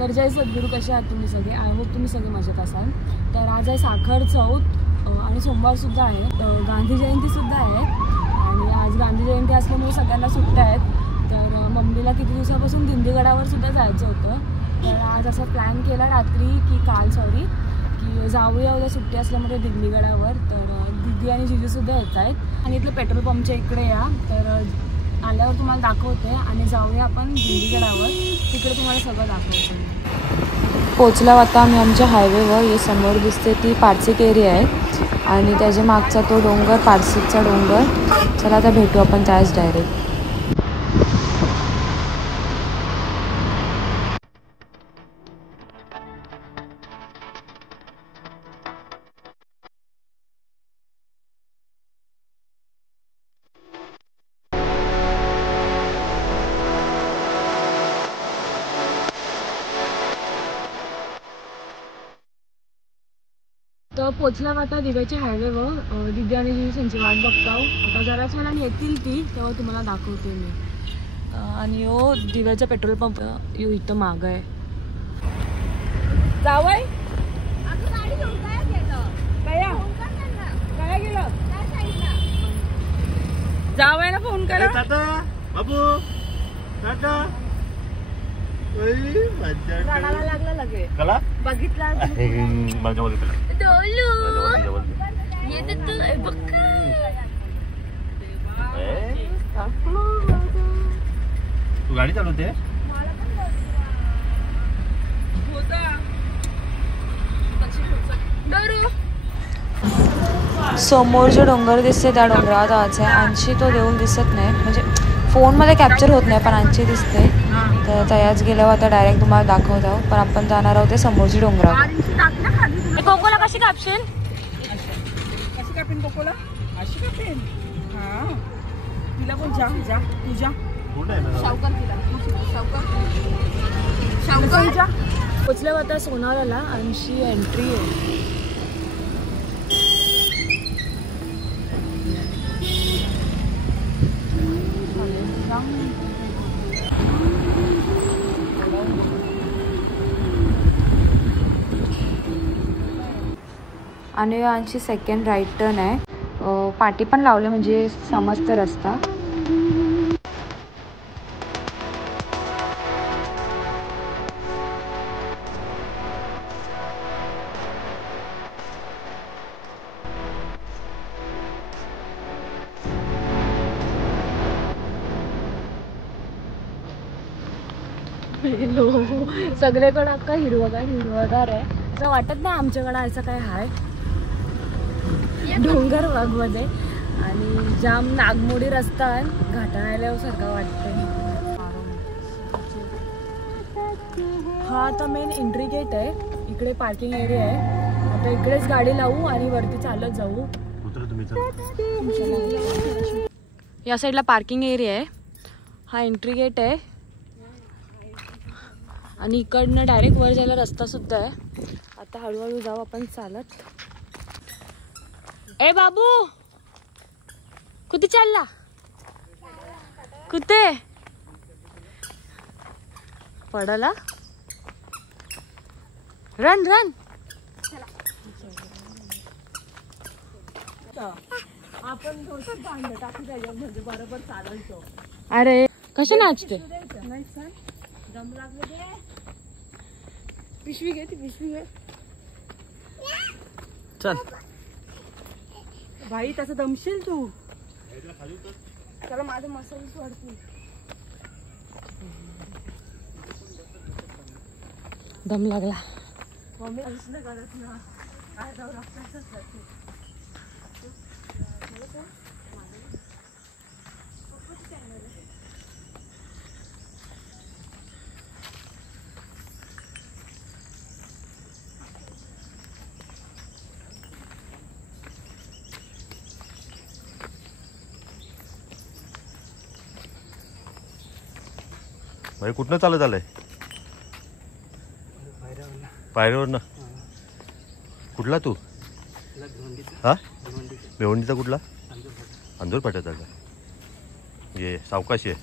तर जय सद्गुरू, कसे आहात तुम्ही सगळे? आय होप तुम्ही सगळे मजेत असाल. तर आज आहे साखर चौथ आणि सोमवारसुद्धा आहे, गांधी जयंतीसुद्धा आहे. आणि आज गांधी जयंती असल्यामुळे सगळ्यांना सुट्ट्या आहेत. तर मम्मीला किती दिवसापासून दिंडीगडावर सुद्धा जायचं होतं. तर आज असं प्लॅन केला रात्री की जाऊया उद्या सुट्टी असल्यामुळे दिंडीगडावर. तर दीदी आणि जीजूसुद्धा येत आहेत आणि इथलं पेट्रोल पंपच्या इकडे या. तर आल्यावर तुम्हाला दाखवते आणि जाऊया आपण दिंडीगडावर, तिकडे तुम्हाला सगळं दाखवते. पोचला आता आम्ही आमच्या हायवेवर. हे समोर दिसते ती पारसिक एरिया आहे आणि त्याच्या मागचा तो डोंगर पारसिकचा डोंगर. चला आता भेटू आपण त्याच डायरेक्ट. तर पोचला आता दिव्याच्या हायवेवर. दिदी आणि जीजू त्यांची वाट बघताव. आता जराच वेळा येतील ती, तेव्हा तुम्हाला दाखवते मी. आणि हो दिव्याचा पेट्रोल पंप यो इथं मागं आहे. जावय काय गेलं जावय ना फोन करा बाबू. रडायला लागला लगे बघितला तू गाडी चालवते. समोर जो डोंगर दिसते त्या डोंगरावर जायचं आहे. आणखी तो देऊळ दिसत नाही, म्हणजे फोनमध्ये कॅप्चर होत नाही, पण आणखी दिसते. तर तयाच गेल्यावर आता डायरेक्ट तुम्हाला दाखवत आहोत. पण आपण जाणार आहोत ते समोरची डोंगरावर. कोकोला कशी कापशील? कशी कापेन कोकोला? अशी कापेन. हा तिला पण जा तुझ्या शावकर पोचल्यावर आता सोनाराला आणखी एंट्री आहे. आणि आणखी सेकंड राईट टर्न आहे. पाटी पण लावले म्हणजे समजतं रस्ता. सगळीकडे अख्खा हिरवगार आहे. असं वाटत नाही आमच्याकडे असं काय आहे. डोंगर भागमध्ये आणि जाम नागमोडी रस्ता आहे. घाटाळ्यासारखा वाटतंय. हा आता मेन एंट्री गेट आहे. इकडे पार्किंग एरिया आहे. आता इकडेच गाडी लावू आणि वरती चालत जाऊ. या साईडला पार्किंग एरिया आहे. हा एंट्री गेट आहे आणि इकडनं डायरेक्ट वर जायला रस्ता सुद्धा आहे. आता हळूहळू जाऊ आपण चालत. ए बाबू कुठे चालला? कुठे पडला? रन आपण टाकू द्यायला म्हणजे बरोबर चालतो. अरे कसे नाचते? दम लागले दे. पिशवी घे, ती पिशवी घे. चल भाई तसं दमशील तू. त्याला माझे मसालेच वाढतील. दम लागला. मम्मी असं करत ना काय जाऊ रस्त्याच जाते. भाई कुठनं चालत आलंय? पायऱ्यावर ना. कुठला तू? हा भिवंडीचा कुठला? अंदूर पाट्याचा का? ये सावकाशी आहे.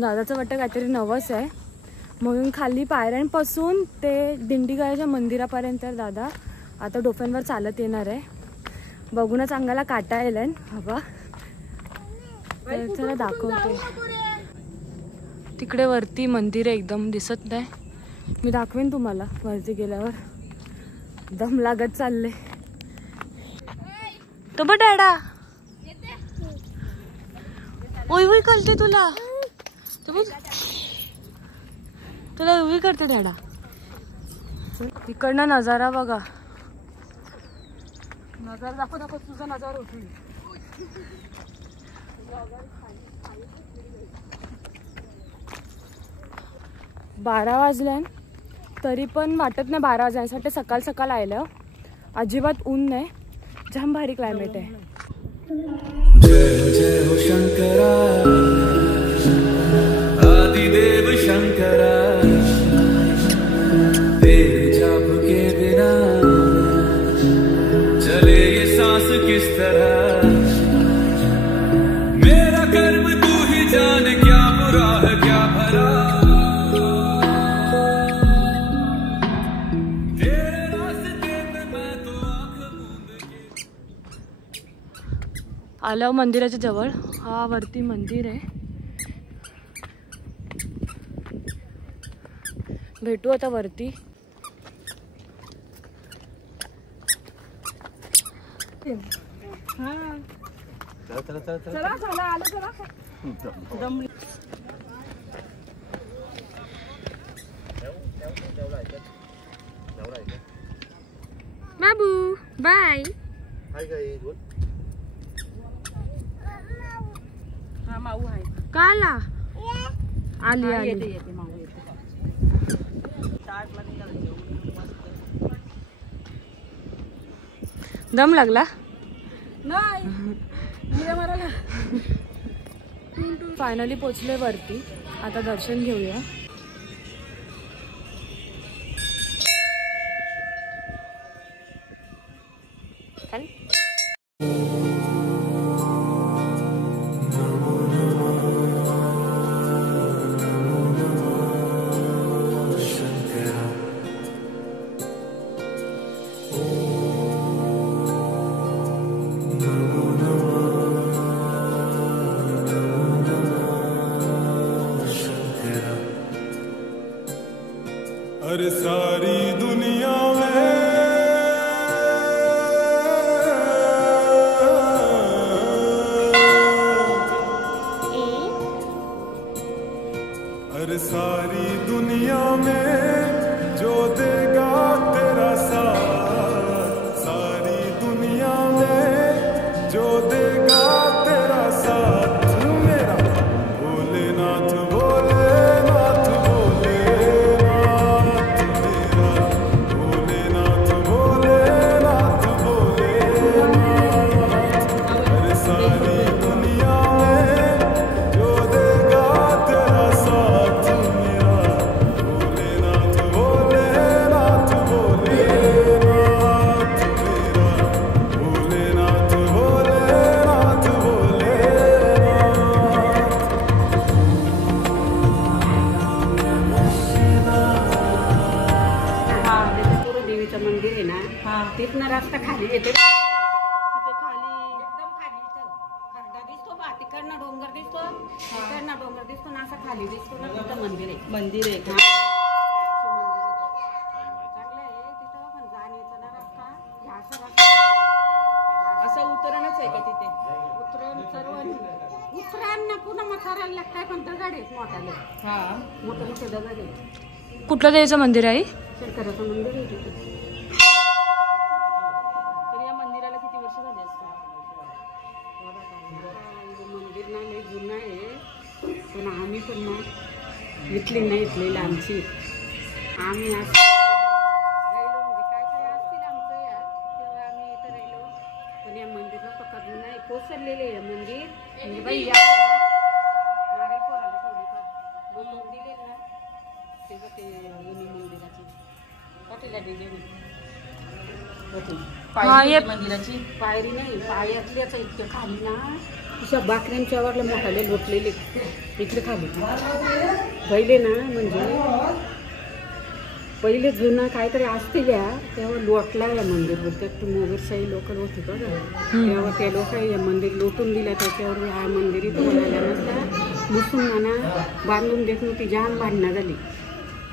दादाचं वाटतं काहीतरी नवस आहे म्हणून खाली पायऱ्यांपासून ते दिंडीगडाच्या मंदिरापर्यंत दादा आता डोफ्यांवर चालत येणार आहे. बघूनच अंगाला काटा येलाय बाबा. तर चला दाखवते. तिकडे वरती मंदिर एकदम दिसत नाही, मी दाखवेन तुम्हाला वरती गेल्यावर. दम लागत चालले. तो बघ डॅडा उई करते तुला. तुला उई करते डॅडा. इकडनं नजारा बघा. नजर दाखव दाखव तुझा नजर उठली. 12 वाजल्या तरी पण वाटत नाही 12 वाजण्यासाठी. सकाळ सकाळ आलं, अजिबात ऊन नाही, जाम भारी क्लायमेट आहे. जय जय हो शंकरा आदिदेव शंकरा तेरे जाप के बिना चले ये सांस किस तरह मेरा कर्म तू ही जाने क्या बुरा है क्या भला तेरे रास्ते पे मैं तो आँख मूंद के. आलं मंदिराच्या जवळ. हा वरती मंदिर आहे. भेटू आता वरती. चला चला आलं चला. दमली. बाबू बाय. हा माऊ आहे. का आला? आली आली. येते येते माऊ येते. दम लागला नाही मारायला. फायनली पोचले वरती. आता दर्शन घेऊया. अरे सारी दुनिया में अरे सारी दुनिया में जो देगा तेरा साथ सारी दुनिया में जो देगा तेरा साथ मेरा भोलेनाथ भोलेनाथ भोलेनाथ भोलेनाथ भोलेनाथ अरे सारी दुनिया में जो देगा तेरा साथ मेरा भोलेनाथ भोलेनाथ भोलेनाथ मेरा भोलेनाथ भोलेनाथ भोलेनाथ. हा त्याचं देवीचं मंदिर आहे ना. हा तिथनं रस्ता खाली येते. तिथे खाली एकदम खाली इथं खरडा दिसतो बा. तिकडनं डोंगर दिसतो, तिकडनं डोंगर दिसतो ना. असं खाली दिसतो ना. तिथं मंदिर आहे. मंदिर आहे का? चांगलं आहे तिथं. पण जाण्याचा ना रस्ता ह्या असा रस्ता असं उतरणच आहे का तिथे? उतरण सर्व उतरांना पुन्हा मग करायला लागतंय. पण दगड आहेत मोठाले, हा मोठे मोठे दगड आहेत. कुठलं देवीचं मंदिर आहे? शंकराचं मंदिर आहे तिथे. तर या मंदिराला किती वर्ष झाली असतील? मंदिर ना लई जुनं आहे. पण आम्ही पण ना इथली नाही, इथली लांबची. आम्ही आज राहिलो म्हणजे काय काय असतील आमचं या तेव्हा आम्ही इथं राहिलो. पण या मंदिरला पकडलं नाही. कोसळलेले आहे मंदिर. म्हणजे बाई या नारळ पोराला ठेवले का बोलून दिले ना तेव्हा ते जुनी मंदिराची हॉटेलला दिले हा, ये- मंदिराची पायरी नाही. पायातल्याच इतकं खाली ना अशा बाकऱ्यांच्या आवडल्या मोठाले लोटलेले इकडे खाली पहिले ना, म्हणजे पहिले जुना काहीतरी असते घ्या तेव्हा लोटला या मंदिरवर. त्यात मोगलशाही लोक होते बघा, तेव्हा त्या लोक या मंदिर लोटून दिलं. त्याच्यावर हा मंदिर नसता मुसलमाना बांधून देत नव्हती, जाम भांडणं झाली.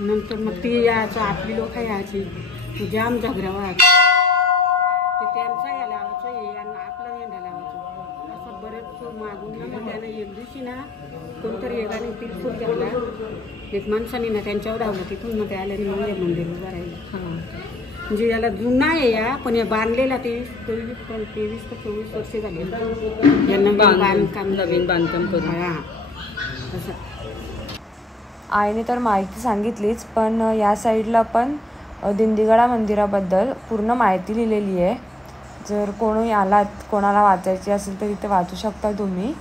नंतर मग ती यायचं आपली लोक यायची, जाम झगडा व्हायचा. ते त्यांचा या लावायचं आणि आपला येंडा लावायचं असं बरेच मागून ना. मग त्यानं एक दिवशी ना कोणतरी एकाने तिरफूट घातला, एक माणसाने ना त्यांच्यावर धावलं. तिथून मग ते आल्याने मग या मंदिर उभं राहिलं. म्हणजे याला जुना आहे या, पण या बांधलेला ते 23 का 24 वर्ष झाले यांना बांधकाम, नवीन बांधकाम करून. हां असं आईने तर माहिती सांगितलीच, पण या साईडला पण दिंडीगडा मंदिराबद्दल पूर्ण माहिती लिहिलेली आहे. जर कोणी आलात, कोणाला वाचायची असेल तर इथे वाचू शकता तुम्ही.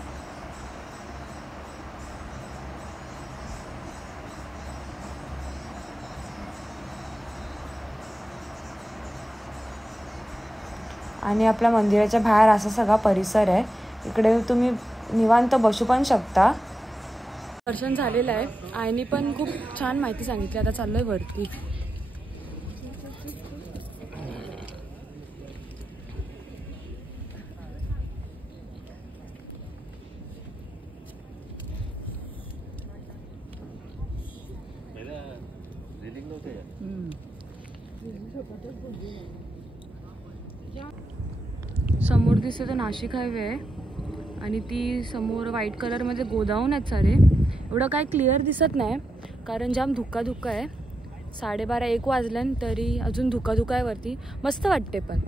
आणि आपल्या मंदिराच्या बाहेर असा सगळा परिसर आहे. इकडे तुम्ही निवांत बसू पण शकता. दर्शन झालेलं आहे. आईने पण खूप छान माहिती सांगितली. आता चाललोय वरती. समोर दिसते तर नाशिक हायवे आहे आणि ती समोर व्हाईट कलरमध्ये गोदाऊन आहेत सारे. एवढं काय क्लिअर दिसत नाही कारण जाम धुका आहे. 12:30-1 वाजल्यान तरी अजून धुका आहे वरती. मस्त वाटते पण.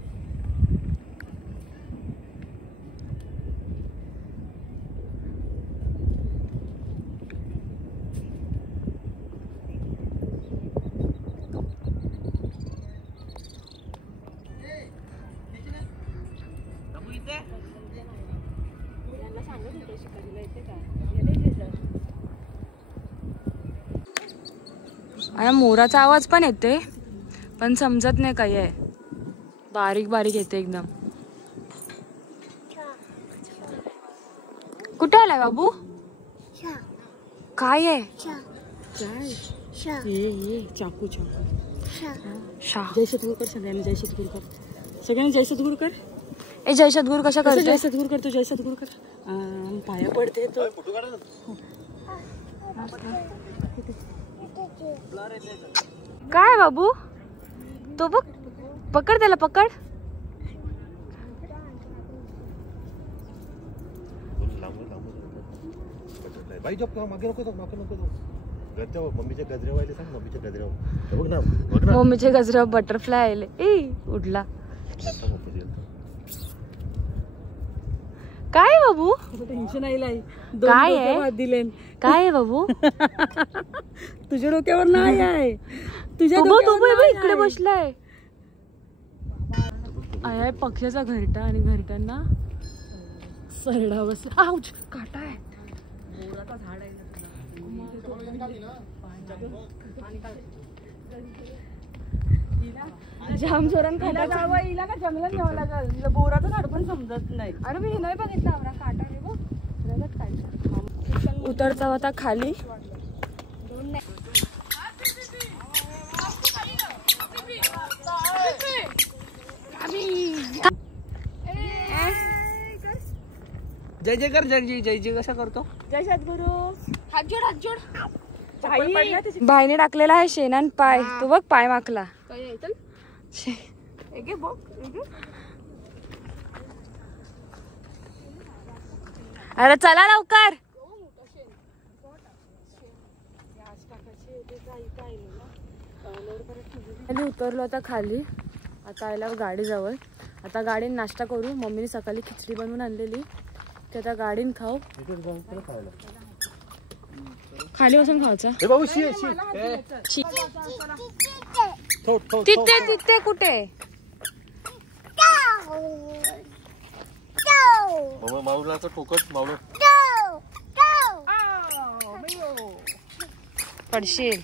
आणि मोराचा आवाज पण येते पण समजत नाही काय आहे. बारीक बारीक येते एकदम. कुठे आलाय बाबू? काय आहे? चाकू शाह. जय सद्गुरू कर सगळ्यांना. जय सद्गुरू कर सगळ्यांना. जय सद्गुरू कर. ए जय सद्गुरू कशा करते? जय सद्गुरू करतो. जय सद्गुरू कर. पाया पडते तो. काय बाबू? तो बघ, पकड त्याला, पकड. बाई जॉब मागे नको घरच्या मम्मीच्या गजऱ्यावर सांग. मम्मीच्या गजऱ्यावर बघ ना, बघ ना. मम्मीच्या गजऱ्यावर बटरफ्लाय आले. ए उडला. काय बाबू? टेन्शन आहे. काय आहे? दिले काय आहे बाबू? तुझ्या डोक्यावर नाही आहे. तुझ्या इकडे बसलाय. आहे पक्ष्याचा घरटा आणि घरट्यांना सरडा बसला. आउच, काटा आहे. झाड आहे. जाम जोरान काटा. हिला ना जंगलात न्यावं लागेल. बोराचं झाड पण समजत नाही. अरे मी नाही बघितला. आवरा काटा रे बघ. उतरचा होता खाली. जय जय कर. जय जय जय कसा करतो? जय सद्गुरू. हात जोड, हात जोड. भाईने टाकलेला आहे शेणान पाय. तू बघ पाय माकला. अरे चला लवकर. उतरलो आता खाली. आता आयला गाडी जवळ. आता गाडीन नाश्ता करू. मम्मीने सकाळी खिचडी बनवून आणलेली ते आता गाडीन खाऊ. खाली बसून खायचा. तिथे कुठे? माऊलाचं टोकत माऊल पडशील.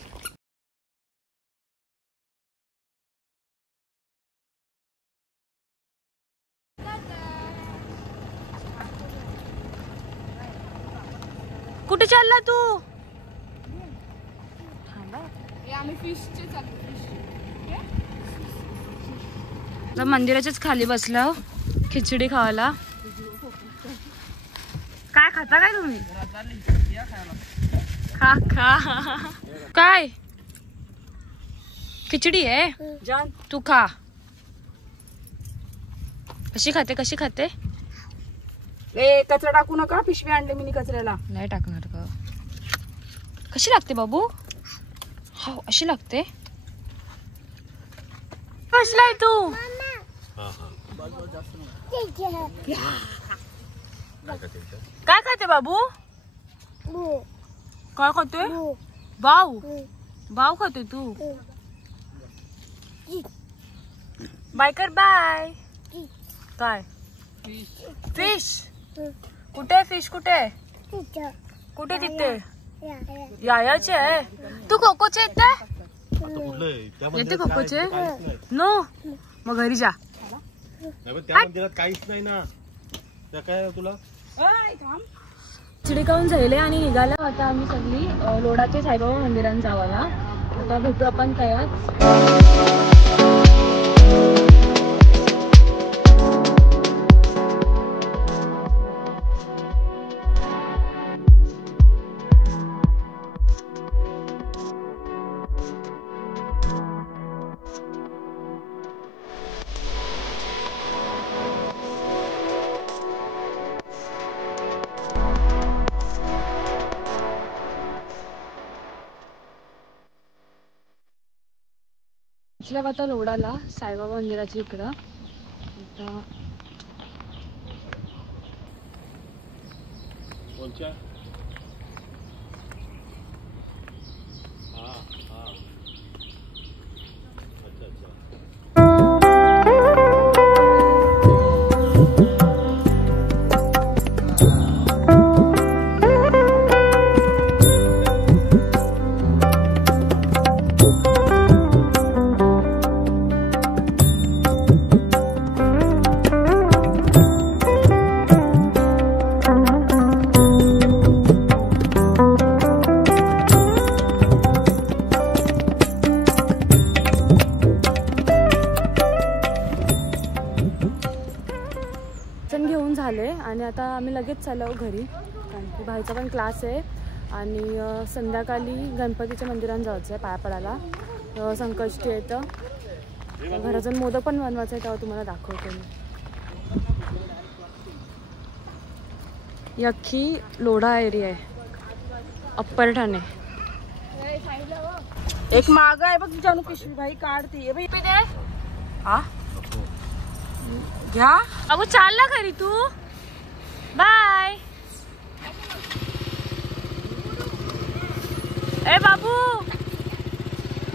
कुठे चालला तू? मंदिराच्याच खाली बसला खिचडी खावायला. काय खाता काय तुम्ही? खा खा. काय खिचडी आहे? जान तू खा. कशी खाते? ए कचरा टाकू नका, पिशवी आणले मी कचऱ्याला. नाही टाकणार का? कशी लागते बाबू? हो अशी लागते. बसलाय तू? काय खाते बाबू? काय खाते? बाव खाते तू? बाय कर बाय. काय फिश? कुठे फिश? कुठे तिथे? यायाचे आहे. तू खोकोचे येते खोकोचे? नो मग घरी जा. त्या मंदिरात काहीच नाही ना. त्या काय तुला खिचडी खाऊन झाले आणि निघाला आता आम्ही सगळी लोडाचे साईबाबा मंदिरात जावाला. आता भेटू आपण तयार. आता लोडाला साईबाबा मंदिराची इकडं. आता घेऊन झाले आणि आता आम्ही लगेच चाललो घरी, कारण की भाईचा पण क्लास आहे आणि संध्याकाळी गणपतीच्या मंदिरात जायचं आहे पाया पडायला. संकष्टी येतं, घरातून मोदक पण बनवायचं आहे, तेव्हा तुम्हाला दाखवते मी. अख्खी लोढा एरिया आहे, अप्पर ठाणे. एक माग आहे बघ तुझ्या पिशवी भाई काढते. हा घ्या अगो, चालला घरी तू? बाय. ए बाबू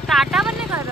टाटा पण नाही कर.